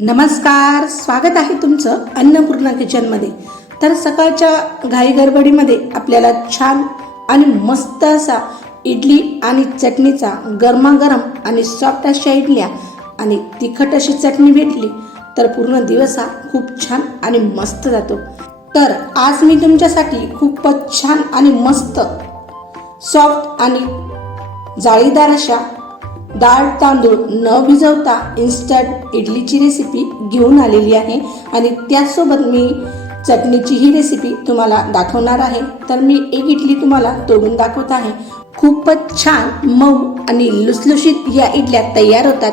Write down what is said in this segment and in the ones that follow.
नमस्कार स्वागत आहे तुमचं अन्नपूर्णा किचनमध्ये तर सकाळच्या घाई गडबडीमध्ये आपल्याला छान आणि मस्त असा इडली आणि चटणीचा गरमागरम आणि सॉफ्ट अशा इडल्या आणि तिखट अशी चटणी भेटली तर पूर्ण दिवस हा खूप छान आणि मस्त जातो. तर आज मी तुमच्यासाठी खूपच छान आणि मस्त सॉफ्ट आणि जाळीदार अशा डाळ तांदूळ न भिजवता इन्स्टंट इडलीची रेसिपी घेऊन आलेली आहे आणि त्याचसोबत मी चटणीची ही रेसिपी तुम्हाला दाखवणार आहे. तर मी एक इडली तुम्हाला तोडून दाखवत आहे. खूपच छान मऊ आणि लुसलुशीत या इडल्या तयार होतात.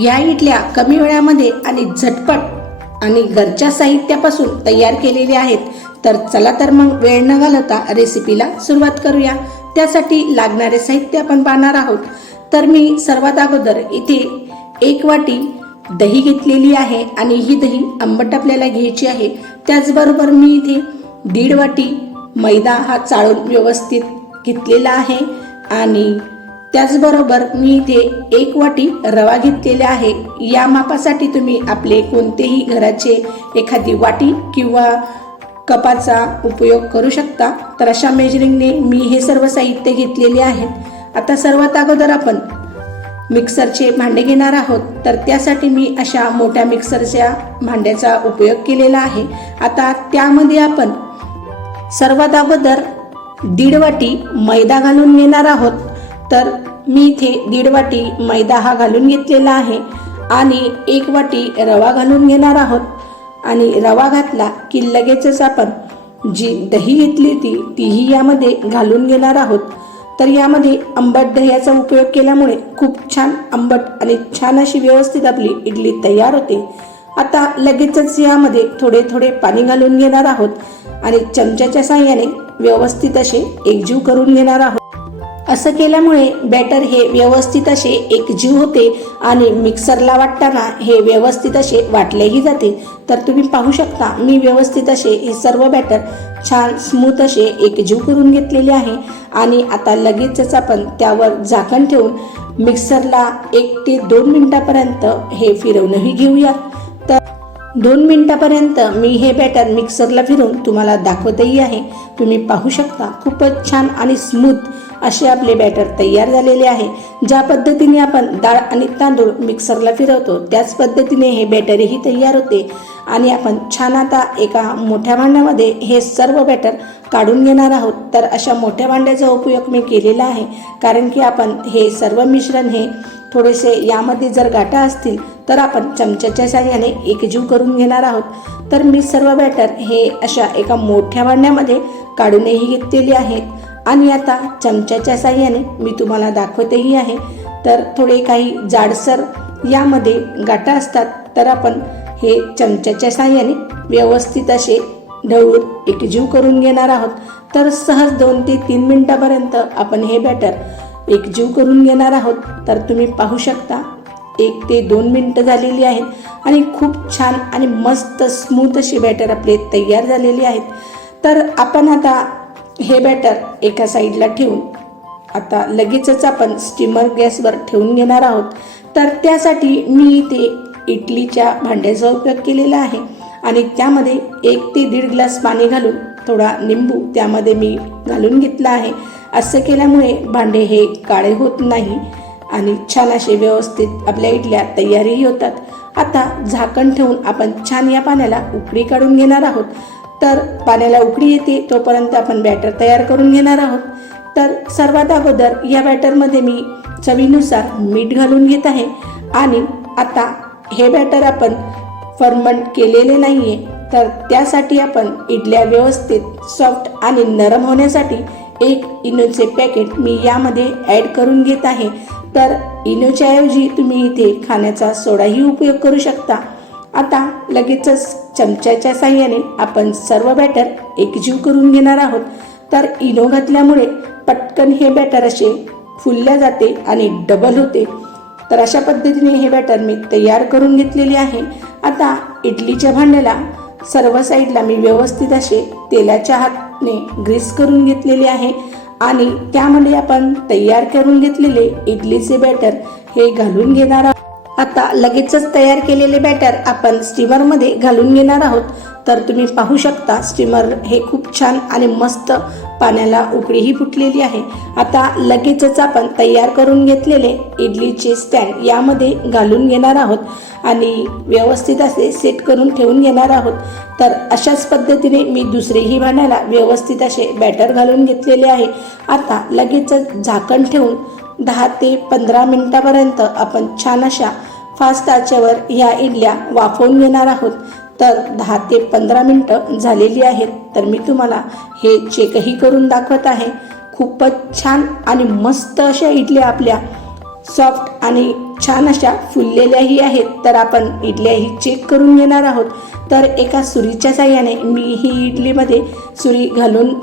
या इडल्या कमी वेळामध्ये आणि झटपट आणि घरच्या साहित्यापासून तयार केलेल्या आहेत. तर चला तर मग वेळ न घालवता रेसिपीला सुरुवात करूया. त्यासाठी लागणारे साहित्य आपण पाहणार आहोत. तर मी सर्वात अगोदर इथे एक वाटी दही घेतलेली आहे आणि ही दही आंबट आपल्याला घ्यायची आहे. त्याचबरोबर मी इथे दीड वाटी मैदा हा चाळून व्यवस्थित घेतलेला आहे. आणि त्याचबरोबर मी इथे एक वाटी रवा घेतलेला आहे. या मापासाठी तुम्ही आपले कोणतेही घराचे एखादी वाटी किंवा कपाचा उपयोग करू शकता. तर अशा मेजरिंगने मी हे सर्व साहित्य घेतलेले आहेत. आता सर्वात अगोदर आपण मिक्सरचे भांडे घेणार आहोत. तर त्यासाठी मी अशा मोठ्या मिक्सरच्या भांड्याचा उपयोग केलेला आहे. आता त्यामध्ये आपण सर्वात अगोदर दीड वाटी मैदा घालून घेणार आहोत. तर मी इथे दीड वाटी मैदा हा घालून घेतलेला आहे आणि एक वाटी रवा घालून घेणार आहोत. आणि रवा घातला की लगेचच आपण जी दही घेतली होती तीही यामध्ये घालून घेणार आहोत. तर यामध्ये आंबट दह्याचा उपयोग केल्यामुळे खूप छान आंबट आणि छान अशी व्यवस्थित आपली इडली तयार होते. आता लगेचच यामध्ये थोडे थोडे पाणी घालून घेणार आहोत आणि चमच्याच्या साह्याने व्यवस्थित असे एकजीव करून घेणार आहोत. असं केल्यामुळे बॅटर हे व्यवस्थित असे एकजीव होते आणि मिक्सरला वाटताना हे व्यवस्थित असे वाटलेही जाते. तर तुम्ही पाहू शकता मी व्यवस्थित असे हे सर्व बॅटर छान स्मूथ असे एकजीव करून घेतलेले आहे. आणि आता लगेचच आपण त्यावर झाकण ठेवून मिक्सरला एक ते दोन मिनटापर्यंत हे फिरवणंही घेऊया. तर दोन मिनटापर्यंत मी हे बॅटर मिक्सरला फिरून तुम्हाला दाखवतही आहे. तुम्ही पाहू शकता खूपच छान आणि स्मूथ असे आपले बॅटर तयार झालेले आहे. ज्या पद्धतीने आपण डाळ आणि तांदूळ मिक्सरला फिरवतो त्याच पद्धतीने हे बॅटरही तयार होते. आणि आपण छान आता एका मोठ्या भांड्यामध्ये हे सर्व बॅटर काढून घेणार आहोत. तर अशा मोठ्या भांड्याचा उपयोग मी केलेला आहे. कारण की आपण हे सर्व मिश्रण हे थोडेसे यामध्ये जर गाठा असतील तर आपण चमच्याच्या साह्याने एकजीव करून घेणार आहोत. तर मी सर्व बॅटर हे अशा एका मोठ्या भांड्यामध्ये काढूनही घेतलेले आहेत. आणि आता चमच्याच्या साह्याने मी तुम्हाला दाखवतेही आहे. तर थोडे काही जाडसर यामध्ये गाठा असतात तर आपण हे चमच्याच्या साह्याने व्यवस्थित असे ढवळून एकजीव करून घेणार आहोत. तर सहज दोन ते तीन मिनटापर्यंत आपण हे बॅटर एकजीव करून घेणार आहोत. तर तुम्ही पाहू शकता एक ते दोन मिनटं झालेली आहेत आणि खूप छान आणि मस्त स्मूथ अशी बॅटर आपले तयार झालेली आहेत. तर आपण आता हे बॅटर एका साईडला ठेवून आता लगेचच आपण स्टीमर गॅसवर ठेवून घेणार आहोत. तर त्यासाठी मी इथे इडलीच्या भांड्याचा उपयोग केलेला आहे आणि त्यामध्ये एक ते दीड ग्लास पाणी घालून थोडा निंबू त्यामध्ये मी घालून घेतला आहे. असं केल्यामुळे भांडे हे काळे होत नाही आणि छान असे व्यवस्थित आपल्या इडल्या तयारीही होतात. आता झाकण ठेवून आपण छान या पाण्याला उकळी काढून घेणार आहोत. तर पाण्याला उकळी येते तोपर्यंत आपण बॅटर तयार करून घेणार आहोत. तर सर्वात अगोदर या बॅटरमध्ये मी चवीनुसार मीठ घालून घेत आहे आणि आता हे बॅटर आपण फर्मंट केलेले नाही आहे तर त्यासाठी आपण इडल्या व्यवस्थित सॉफ्ट आणि नरम होण्यासाठी एक इनोचे पॅकेट मी यामध्ये ॲड करून घेत आहे. तर इनोच्याऐवजी तुम्ही इथे खाण्याचा सोडाही उपयोग करू शकता. आता लगेचच चमच्याच्या साह्याने आपण सर्व बॅटर एकजीव करून घेणार आहोत. तर इनो घातल्यामुळे पटकन हे बॅटर असे फुलल्या जाते आणि डबल होते. तर अशा पद्धतीने हे बॅटर मी तयार करून घेतलेले आहे. आता इडलीच्या भांड्याला सर्व साईडला मी व्यवस्थित असे तेलाच्या हातने ग्रीस करून घेतलेले आहे आणि त्यामध्ये आपण तयार करून घेतलेले इडलीचे बॅटर हे घालून घेणार आहोत. आता लगेचच तयार केलेले बॅटर आपण स्टीमरमध्ये घालून घेणार आहोत. तर तुम्ही पाहू शकता स्टीमर हे खूप छान आणि मस्त पाण्याला उकळीही फुटलेली आहे. आता लगेचच आपण तयार करून घेतलेले इडलीचे स्टँड यामध्ये घालून घेणार आहोत आणि व्यवस्थित असे सेट करून ठेवून घेणार आहोत. तर अशाच पद्धतीने मी दुसरेही भांड्याला व्यवस्थित असे बॅटर घालून घेतलेले आहे. आता लगेचच झाकण ठेवून दहा ते पंधरा मिनटापर्यंत आपण छान अशा फास्ट ह्या इडल्या वाफवून घेणार आहोत. तर दहा ते पंधरा मिनटं झालेली आहेत. तर मी तुम्हाला हे चेकही करून दाखवत आहे. खूपच छान आणि मस्त अशा इडल्या आपल्या. सॉफ्ट आणि छान अशा फुललेल्याही आहेत. तर आपण इडल्याही चेक करून घेणार आहोत. तर एका सुरीच्या साह्याने मी ही इडलीमध्ये सुरी घालून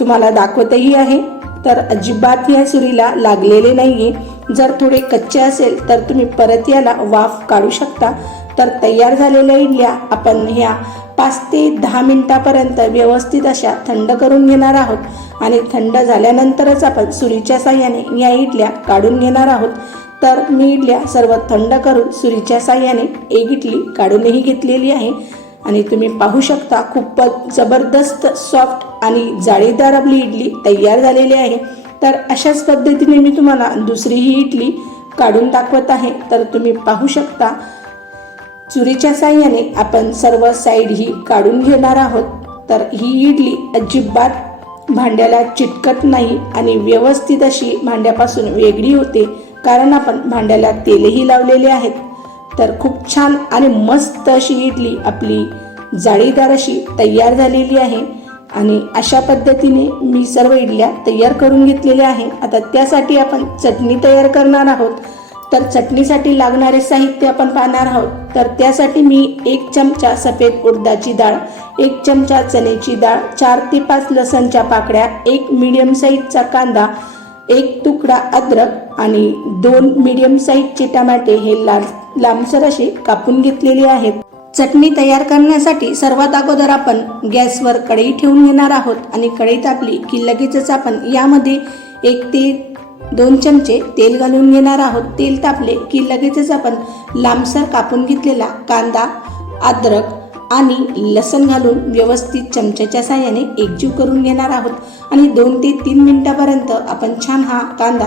तुम्हाला दाखवतही आहे. तर अजिबात या सुरीला लागलेले नाही आहे जर थोडे कच्चे असेल तर तुम्ही परत याला वाफ काढू शकता. तर तयार झालेल्या इडल्या आपण ह्या पाच ते दहा मिनिटापर्यंत व्यवस्थित अशा थंड करून घेणार आहोत. आणि थंड झाल्यानंतरच आपण सुरीच्या साह्याने या इडल्या काढून घेणार आहोत. तर मी इडल्या सर्व थंड करून सुरीच्या साह्याने एक इडली काढूनही घेतलेली आहे. आणि तुम्ही पाहू शकता खूपच जबरदस्त सॉफ्ट आणि जाळीदार आपली इडली तयार झालेली आहे. तर अशाच पद्धतीने मी तुम्हाला दुसरीही इडली काढून दाखवत आहे. तर तुम्ही पाहू शकता चुरीच्या साह्याने आपण सर्व साईड ही काढून घेणार आहोत. तर ही इडली अजिबात भांड्याला चिटकत नाही आणि व्यवस्थित अशी भांड्यापासून वेगळी होते कारण आपण भांड्याला तेलही लावलेले आहेत. तर खूप छान आणि मस्त अशी इडली आपली जाळीदार अशी तयार झालेली आहे. आणि अशा पद्धतीने मी सर्व इडल्या तयार करून घेतलेल्या आहे आता त्यासाठी आपण चटणी तयार करणार आहोत. तर चटणीसाठी लागणारे साहित्य आपण पाहणार आहोत. तर त्यासाठी मी एक चमचा सफेद उडदाची डाळ एक चमचा चण्याची डाळ चार ते पाच लसणच्या पाकळ्या एक मीडियम साईजचा कांदा एक तुकडा अद्रक आणि दोन मीडियम साईजचे टमाटे हे लाल लांबसर असे कापून घेतलेले आहेत. चटणी तयार करण्यासाठी सर्वात अगोदर आपण गॅसवर कढई ठेवून घेणार आहोत आणि कढई तापली की लगेचच आपण यामध्ये एक ते दोन चमचे तेल घालून घेणार आहोत. तेल तापले की लगेचच आपण लांबसर कापून घेतलेला कांदा अद्रक आणि लसण घालून व्यवस्थित चमच्याच्या साह्याने एकजीव करून घेणार आहोत. आणि दोन ते तीन मिनिटापर्यंत आपण छान हा कांदा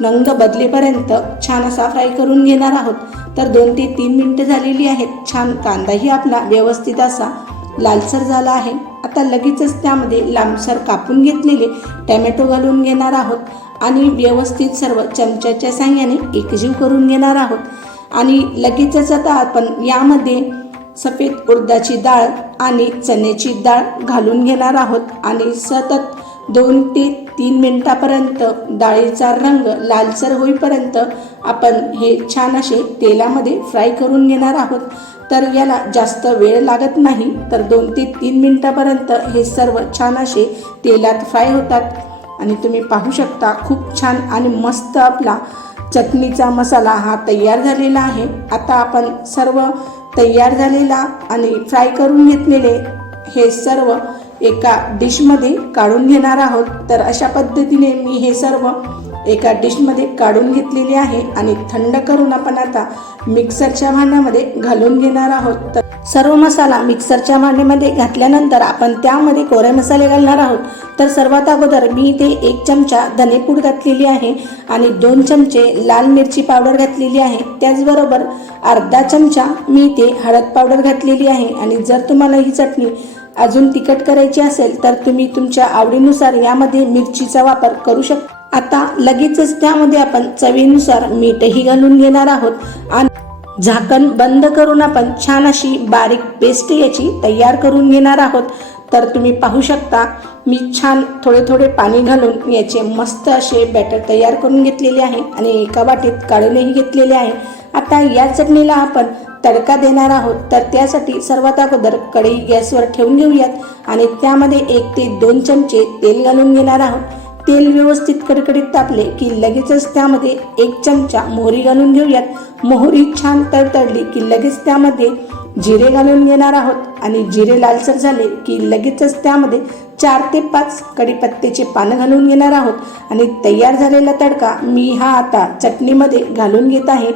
नंग बदलेपर्यंत छान असा फ्राय करून घेणार आहोत. तर दोन ते तीन मिनटं झालेली आहेत. छान कांदाही आपला व्यवस्थित असा लालसर झाला आहे. आता लगेचच त्यामध्ये लांबसर कापून घेतलेले टॅमॅटो घालून घेणार आहोत. आणि व्यवस्थित सर्व चमच्याच्या साह्याने एकजीव करून घेणार आहोत. आणि लगेचच आता आपण यामध्ये सफेद उडदाची डाळ आणि चण्याची डाळ घालून घेणार आहोत. आणि सतत दोन ते तीन मिनटापर्यंत डाळीचा रंग लालसर होईपर्यंत आपण हे छान असे तेलामध्ये फ्राय करून घेणार आहोत. तर याला जास्त वेळ लागत नाही तर दोन ते तीन मिनटापर्यंत हे सर्व छान असे तेलात फ्राय होतात. आणि तुम्ही पाहू शकता खूप छान आणि मस्त आपला चटणीचा मसाला हा तयार झालेला आहे. आता आपण सर्व तयार झालेला आणि फ्राय करून घेतलेले हे सर्व एका डिशमध्ये काढून घेणार आहोत. तर अशा पद्धतीने मी हे सर्व एका डिशमध्ये काढून घेतलेले आहे आणि थंड करून आपण आता मिक्सरच्या भांड्यामध्ये घालून घेणार आहोत. तर सर्व मसाला मिक्सरच्या भांड्यामध्ये घातल्यानंतर आपण त्यामध्ये कोरे मसाले घालणार आहोत. तर सर्वात अगोदर मी इथे एक चमचा धनेपूड घातलेली आहे आणि दोन चमचे लाल मिरची पावडर घातलेली आहे. त्याचबरोबर अर्धा चमचा मी इथे हळद पावडर घातलेली आहे. आणि जर तुम्हाला ही चटणी अजून तिखट करायची असेल तर तुम्ही तुमच्या आवडीनुसार यामध्ये मिरचीचा वापर करू शकता. आता लगेचच त्यामध्ये आपण चवीनुसार मीठही घालून घेणार आहोत. आणि झाकण बंद करून आपण छान अशी बारीक पेस्ट याची तयार करून घेणार आहोत. तर तुम्ही पाहू शकता मी छान थोडे थोडे पाणी घालून याचे मस्त असे बॅटर तयार करून घेतलेले आहे आणि एका वाटीत काढूनही घेतलेले आहे. आता या चटणीला आपण तडका देणार आहोत. तर त्यासाठी सर्वात अगोदर कढई गॅसवर ठेवून घेऊयात आणि त्यामध्ये एक ते दोन चमचे तेल घालून घेणार आहोत. तेल व्यवस्थित कडकडीत तापले की लगेचच त्यामध्ये एक चमचा मोहरी घालून घेऊयात. मोहरी छान तडतडली की लगेच त्यामध्ये जिरे घालून घेणार आहोत. आणि जिरे लालसर झाले की लगेचच त्यामध्ये चार ते पाच कढीपत्त्याचे पानं घालून घेणार आहोत. आणि तयार झालेला तडका मी हा आता चटणीमध्ये घालून घेत आहे.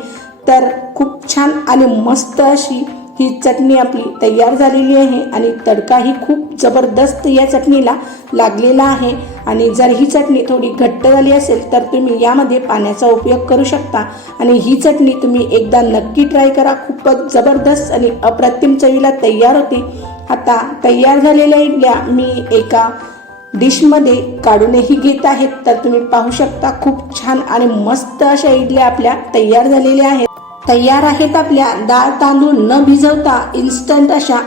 तर खूप छान आणि मस्त अशी ही चटणी आपली तयार झालेली आहे आणि तडकाही खूप जबरदस्त या चटणीला लागलेला आहे. आणि जर ही चटणी थोडी घट्ट झाली असेल तर तुम्ही यामध्ये पाण्याचा उपयोग करू शकता. आणि ही चटणी तुम्ही एकदा नक्की ट्राय करा. खूपच जबरदस्त आणि अप्रतिम चवीला तयार होते. आता तयार झालेल्या इडल्या मी एका डिशमध्ये काढूनही घेत आहेत तर तुम्ही पाहू शकता खूप छान आणि मस्त अशा इडल्या आपल्या तयार झालेल्या आहेत. तयार आहेत आपल्या. डाळ तांदूळ न भिजवता इन्स्टंट अशा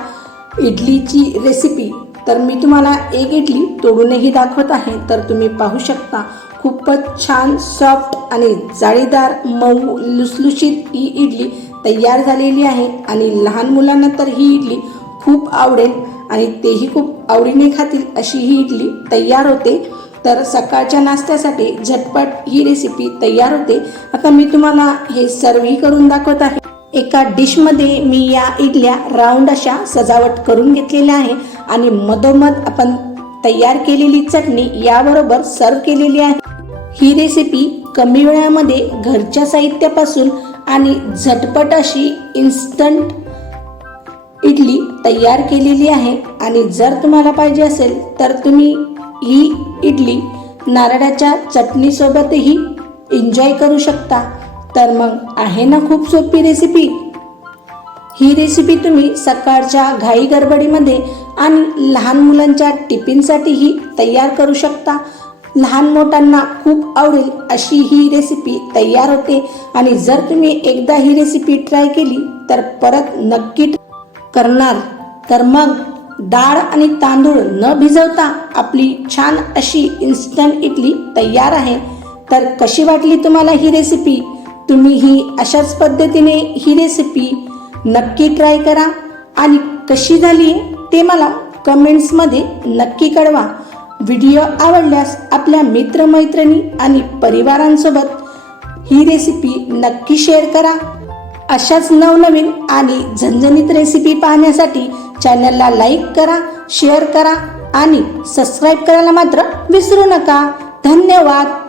इडलीची रेसिपी तर मी तुम्हाला एक इडली तोडूनही दाखवत आहे. तर तुम्ही पाहू शकता खूपच छान सॉफ्ट आणि जाळीदार मऊ लुसलुशीत ही इडली तयार झालेली आहे. आणि लहान मुलांना तर ही इडली खूप आवडेल आणि तेही खूप आवडीने खातील अशी ही इडली तयार होते. तर सकाळच्या नाश्त्यासाठी झटपट ही रेसिपी तयार होते. आता मी तुम्हाला हे सर्वही करून दाखवत आहे. एका डिशमध्ये मी या इडल्या राऊंड अशा सजावट करून घेतलेल्या आहे आणि मधोमध आपण तयार केलेली चटणी याबरोबर सर्व केलेली आहे. ही रेसिपी कमी वेळामध्ये घरच्या साहित्यापासून आणि झटपट अशी इन्स्टंट इडली तयार केलेली आहे. आणि जर तुम्हाला पाहिजे असेल तर तुम्ही ही इडली नारळाच्या चटणीसोबतही एन्जॉय करू शकता. तर मग आहे ना खूप सोपी रेसिपी ही रेसिपी तुम्ही सकाळच्या घाई गडबडीमध्ये आणि लहान मुलांच्या टिफिनसाठीही तयार करू शकता. लहान मोठ्यांना खूप आवडेल अशी ही रेसिपी तयार होते. आणि जर तुम्ही एकदा ही रेसिपी ट्राय केली तर परत नक्की करणार. तर मग डाळ आणि तांदूळ न भिजवता आपली छान अशी इन्स्टंट इडली तयार आहे. तर कशी वाटली तुम्हाला ही रेसिपी तुम्ही ही अशाच पद्धतीने ही रेसिपी नक्की ट्राय करा. आणि कशी झाली ते मला कमेंट्समध्ये नक्की कळवा. व्हिडिओ आवडल्यास आपल्या मित्रमैत्रिणी आणि परिवारांसोबत ही रेसिपी नक्की शेअर करा. अशाच नवनवीन आणि झणझणीत रेसिपी पाहण्यासाठी चॅनलला लाईक करा शेअर करा आणि सबस्क्राईब करायला मात्र विसरू नका. धन्यवाद.